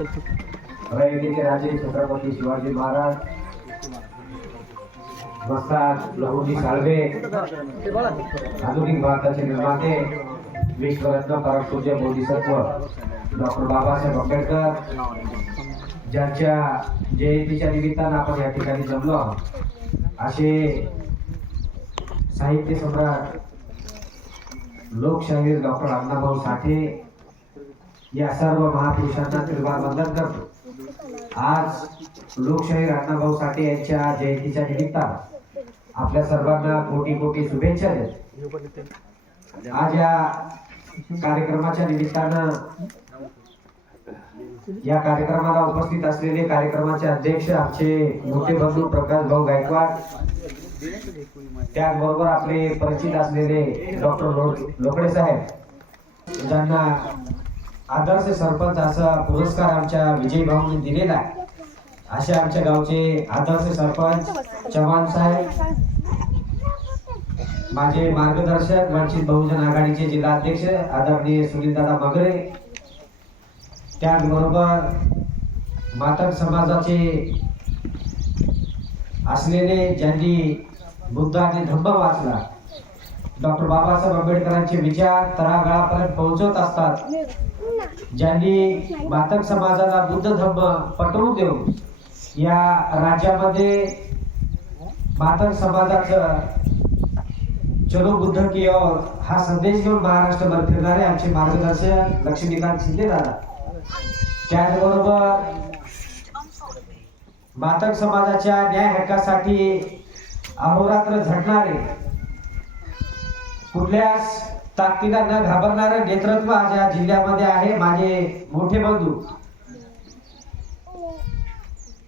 रयतेचे राजे छत्रपती शिवाजी महाराज मस्ताद लहुजी साळवे आधुनिक भारताचे निर्माते विश्वरत्न परमपूज्य बोधिसत्व डॉक्टर बाबासाहेब आंबेडकर ज्यांच्या जयंतीच्या निमित्तानं आपण या ठिकाणी जमलो आहोत. असे साहित्य सम्राट लोकशाहीर डॉक्टर अण्णाभाऊ साठे या सर्व महापुरुषांना त्रिवार वंदन करतो. आज लोकशाहीर अण्णाभाऊ साठे यांच्या जयंतीच्या निमित्तानं आपल्या सर्वांना कोटी कोटी शुभेच्छा देत. आज या कार्यक्रमाच्या निमित्तानं या कार्यक्रमाला उपस्थित असलेले कार्यक्रमाचे अध्यक्ष आमचे मोठे बंधू प्रकाश भाऊ गायकवाड त्याचबरोबर आपले परिचित असलेले डॉक्टर लोकडे साहेब ज्यांना आदर्श सरपंच असा पुरस्कार आमच्या विजय भाऊंनी दिलेला आहे. असे आमच्या गावचे आदर्श सरपंच चव्हाण साहेब माझे मार्गदर्शक वंचित बहुजन आघाडीचे जिल्हाध्यक्ष आदरणीय सुनीलदादा मगरे त्याचबरोबर मातक समाजाचे असलेले ज्यांनी बुद्ध आणि धम्म वाचला डॉक्टर बाबासाहेब आंबेडकरांचे विचार तळागाळापर्यंत पोहोचवत असतात. ज्यांनी मातक समाजाला बुद्ध धर्म पटवून देऊन या राज्यामध्ये मातक समाजाचं चलो बुद्ध की ओर हा संदेश घेऊन महाराष्ट्रभर फिरणारे आमचे मार्गदर्शक लक्ष्मीकांत शिंदे दादा. त्याचबरोबर मातक समाजाच्या न्याय हक्कासाठी अहोरात्र झटणारे कुठल्याच ताकदीला न घाबरणारं नेतृत्व आज या जिल्ह्यामध्ये आहे? माझे मोठे बंधू.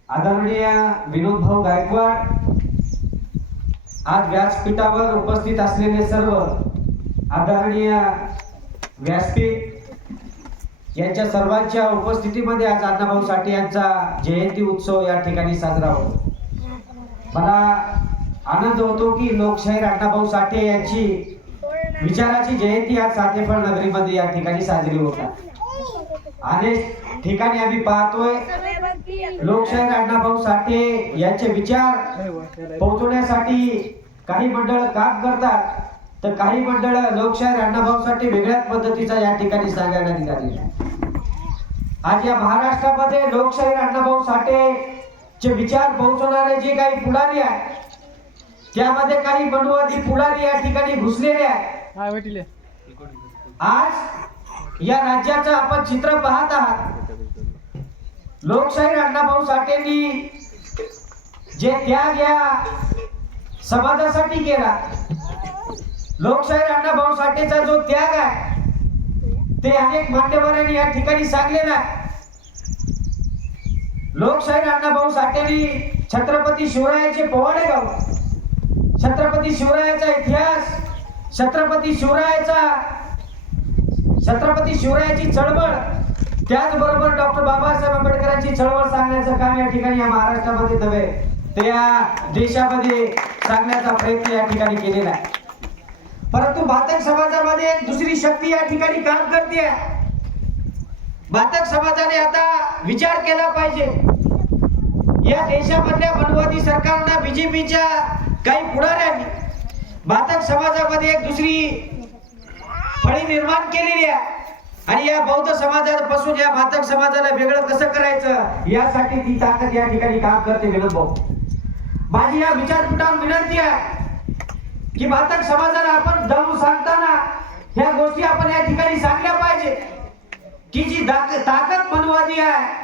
आदरणीय विनोद भाऊ गायकवाड आज व्यासपीठावर उपस्थित असलेले सर्व आदरणीय व्यासपीठ यांच्या सर्वांच्या उपस्थितीमध्ये आज अण्णाभाऊ साठे यांचा जयंती उत्सव या ठिकाणी साजरा होतो. मला आनंद होतो की लोकशाहीर अण्णाभाऊ साठे यांची विचाराची जयंती आज सातेफळ नगरीमध्ये या ठिकाणी साजरी होतात अनेक ठिकाणी आम्ही पाहतोय लोकशाहीर अण्णाभाऊ साठे यांचे विचार पोहोचवण्यासाठी काही मंडळ काम करतात. तर काही मंडळ लोकशाहीर अण्णाभाऊ साठे वेगळ्याच पद्धतीचा या ठिकाणी सांगायला निघालेला आज या महाराष्ट्रामध्ये लोकशाहीर अण्णाभाऊ साठे चे विचार पोहोचवणारे जे काही पुढारी आहेत त्यामध्ये काही मनुवादी पुढारी या ठिकाणी घुसलेले आहेत. हा आज या राज्याचं आपण चित्र पाहत आहात. लोकशाहीर अण्णाभाऊ साठेंनी जे त्याग या समाजासाठी केला लोकशाहीर अण्णाभाऊ साठेचा जो त्याग आहे ते अनेक मान्यवरांनी या ठिकाणी सांगलेला आहे. लोकशाहीर अण्णाभाऊ साठेंनी छत्रपती शिवरायाचे पोवाडे गाव छत्रपती शिवरायाचा इतिहास छत्रपती शिवरायाचा छत्रपती शिवरायाची चळवळ. त्याचबरोबर डॉक्टर बाबासाहेब आंबेडकरांची चळवळ सांगण्याचं काम या ठिकाणी या महाराष्ट्रामध्ये नव्हे ते या देशामध्ये सांगण्याचा प्रयत्न या ठिकाणी केलेला आहे. परंतु भातक समाजामध्ये एक दुसरी शक्ती या ठिकाणी काम करते भातक समाजाने आता विचार केला पाहिजे. या देशामधल्या मनवादी सरकारनं बीजेपीच्या काही पुढाऱ्या समाजामध्ये एक दुसरी फळी निर्माण केलेली आहे. आणि या बौद्ध समाजापासून या भातक समाजाला वेगळं कसं करायचं यासाठी ती ताकद या ठिकाणी काम करते विनोद भाऊ. माझी या विचारपीठावर विनंती आहे की भातक समाजाला आपण जाऊन सांगताना ह्या गोष्टी आपण या ठिकाणी सांगल्या पाहिजे की जी ताकद मनवादी आहे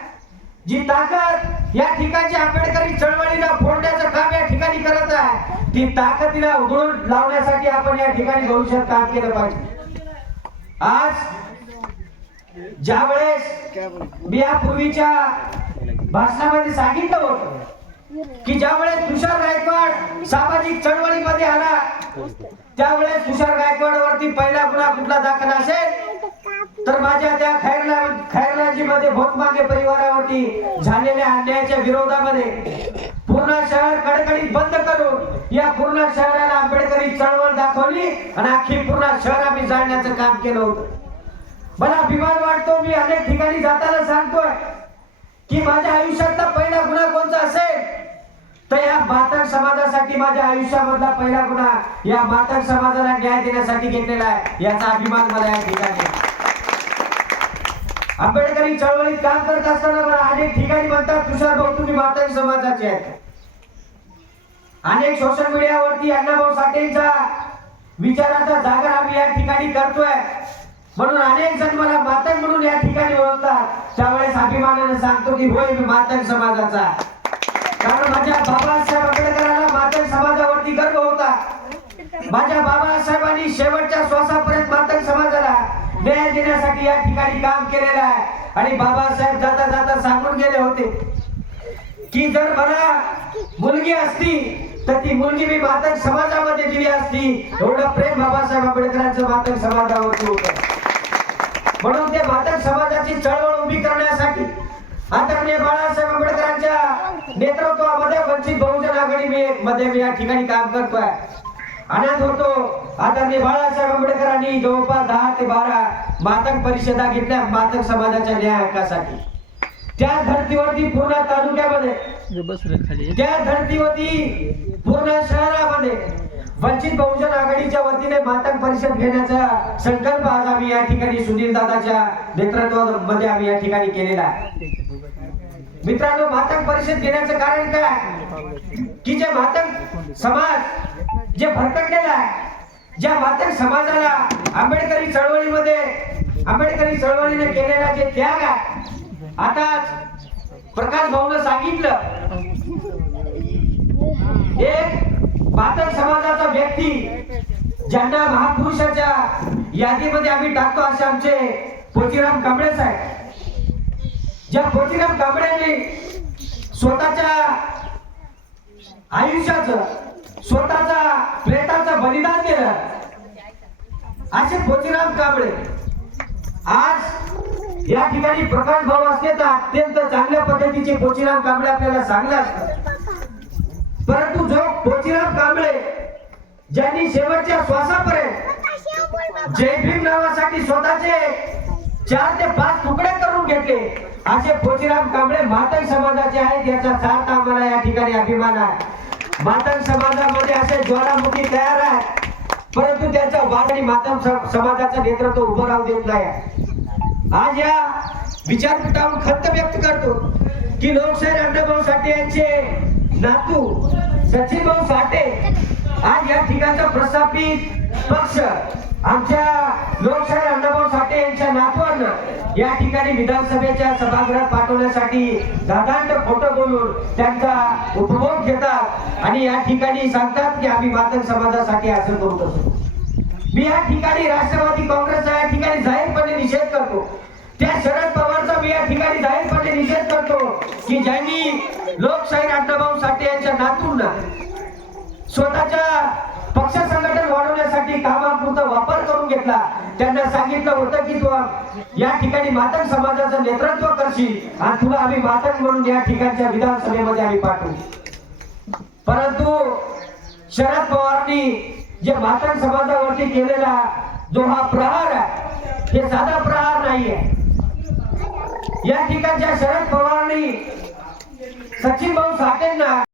जी ताकद या ठिकाणची आंबेडकरी चळवळीला फोडण्याचं काम या ठिकाणी करत आहे ती ताकदीला उघडून लावण्यासाठी आपण या ठिकाणी भविष्यात काम केलं पाहिजे. आज ज्या वेळेस मी यापूर्वीच्या भाषणामध्ये सांगितलं होत की ज्या वेळेस तुषार गायकवाड सामाजिक चळवळीमध्ये आला त्यावेळेस तुषार गायकवाड वरती पहिला गुन्हा कुठला दाखल असेल? तर माझ्या त्या खैरला मध्ये भोतमागे परिवारावरती झालेल्या अन्यायाच्या विरोधामध्ये पूर्ण शहर कडकडीत बंद करून या पूर्ण शहराला आंबेडकरी चळवळ दाखवली आणि अख्खी पूर्ण शहर आम्ही जाळण्याचं काम केलं होतं. मला अभिमान वाटतो मी अनेक ठिकाणी जाताना सांगतोय की माझ्या आयुष्यातला पहिला गुन्हा कोणता असेल? तर या मातक समाजासाठी माझ्या आयुष्यामधला पहिला गुन्हा या मातक समाजाला न्याय देण्यासाठी घेतलेला आहे याचा अभिमान मला या ठिकाणी आंबेडकरी चळवळीत काम करत असताना मला अनेक ठिकाणी म्हणतात तुषार भाऊ तुम्ही मातक समाजाचे आहेत. अनेक सोशल मीडियावरती अण्णाभाऊ साठेंचा विचाराचा जागर आम्ही या ठिकाणी करतोय. म्हणून अनेक जण मला मातक म्हणून या ठिकाणी ओळखतात. त्यावेळेस अभिमानाने सांगतो की होय मी मातक समाजाचा कारण माझ्या बाबासाहेब आंबेडकरांना मातक समाजावरती गर्व होता. माझ्या बाबासाहेबांनी शेवटच्या श्वासापर्यंत मातक समाज न्याय देण्यासाठी या ठिकाणी काम केलेलं आहे. आणि बाबासाहेब जाता जाता सांगून गेले होते की जर मला मुलगी असती तर ती मुलगी मी मातक समाजामध्ये दिली असती. एवढं प्रेम बाबासाहेब आंबेडकरांचं मातक समाजावरती होत. म्हणून ते मातक समाजाची चळवळ उभी करण्यासाठी आदरणीय बाळासाहेब आंबेडकरांच्या नेतृत्वामध्ये वंचित बहुजन आघाडी मी मध्ये मी या ठिकाणी काम करतोय. आनंद होतो आदरणीय बाळासाहेब आंबेडकरांनी जवळपास दहा ते बारा मातक परिषदा घेतल्या मातक समाजाच्या न्याय हक्कासाठी त्या धर्तीवरती पूर्ण तालुक्यामध्ये त्या धर्तीवरती पूर्ण शहरामध्ये वंचित बहुजन आघाडीच्या वतीने मातक परिषद घेण्याचा संकल्प आज आम्ही या ठिकाणी सुनील दादाच्या नेतृत्वामध्ये आम्ही या ठिकाणी केलेला आहे. मित्रांनो मातक परिषद घेण्याचं कारण काय की जे मातक समाज जे भरकटलेलं आहे ज्या मातक समाजाला आंबेडकरी चळवळीमध्ये आंबेडकरी चळवळीने केलेला जे त्याग आहे आता प्रकाश भाऊन सांगितलं एक मातक समाजाचा व्यक्ती ज्यांना महापुरुषाच्या यादीमध्ये आम्ही टाकतो असे आमचे पोचीराम कांबळे साहेब. ज्या पोचीराम कांबळेने स्वतःच्या आयुष्याचं स्वतःचा प्रेताचं बलिदान केलं. असे पोचीराम कांबळे. आज या ठिकाणी प्रकाश भाऊ असते तर अत्यंत चांगल्या पद्धतीचे पोचीराम कांबळे आपल्याला सांगले असतात. परंतु जो पोचीराम कांबळे ज्यांनी शेवटच्या श्वासापर्यंत जय भीम नावासाठी स्वतःचे चार ते पाच तुकडे करून घेतले असे पोचीराम कांबळे मातक समाजाचे आहेत याचा सार्थ आम्हाला या ठिकाणी अभिमान आहे. मातंग समाजामध्ये असे ज्वालामुखी तयार आहे परंतु त्याचा वाद आणि मातक समाजाचं नेतृत्व उभं राहू देत नाही आज या विचारपीठावर खंत व्यक्त करतो की लोकशाही अण्णाभाऊ साठे यांचे नातू सचिन भाऊ साठे आज या ठिकाणचा प्रस्थापित पक्ष आमच्या लोकशाही अण्णाभाऊ साठे यांच्या नातवानं या ठिकाणी विधानसभेच्या सभागृहात पाठवण्यासाठी दादांत खोटं बोलून त्यांचा उपभोग घेतात आणि या ठिकाणी सांगतात की आम्ही मातक समाजासाठी असं करत असतो. मी या ठिकाणी राष्ट्रवादी काँग्रेसचा या ठिकाणी जाहीरपणे निषेध करतो. त्या शरद पवारचा मी या ठिकाणी जाहीरपणे निषेध करतो की ज्यांनी लोकशाही अण्णाभाऊ साठे यांच्या नातूंना स्वतःच्या पक्ष संघटन वाढवण्यासाठी कामापुरता वापर करून घेतला. त्यांना सांगितलं होतं की तू या ठिकाणी मातंग समाजाचं नेतृत्व करशील आणि तुला आम्ही मातंग म्हणून या ठिकाणच्या विधानसभेमध्ये आम्ही पाठवू. परंतु शरद पवारनी जे मातंग समाजावरती केलेला जो हा प्रहार आहे हे साधा प्रहार नाहीये. या ठिकाणच्या शरद पवारांनी सचिन भाऊ साठेंना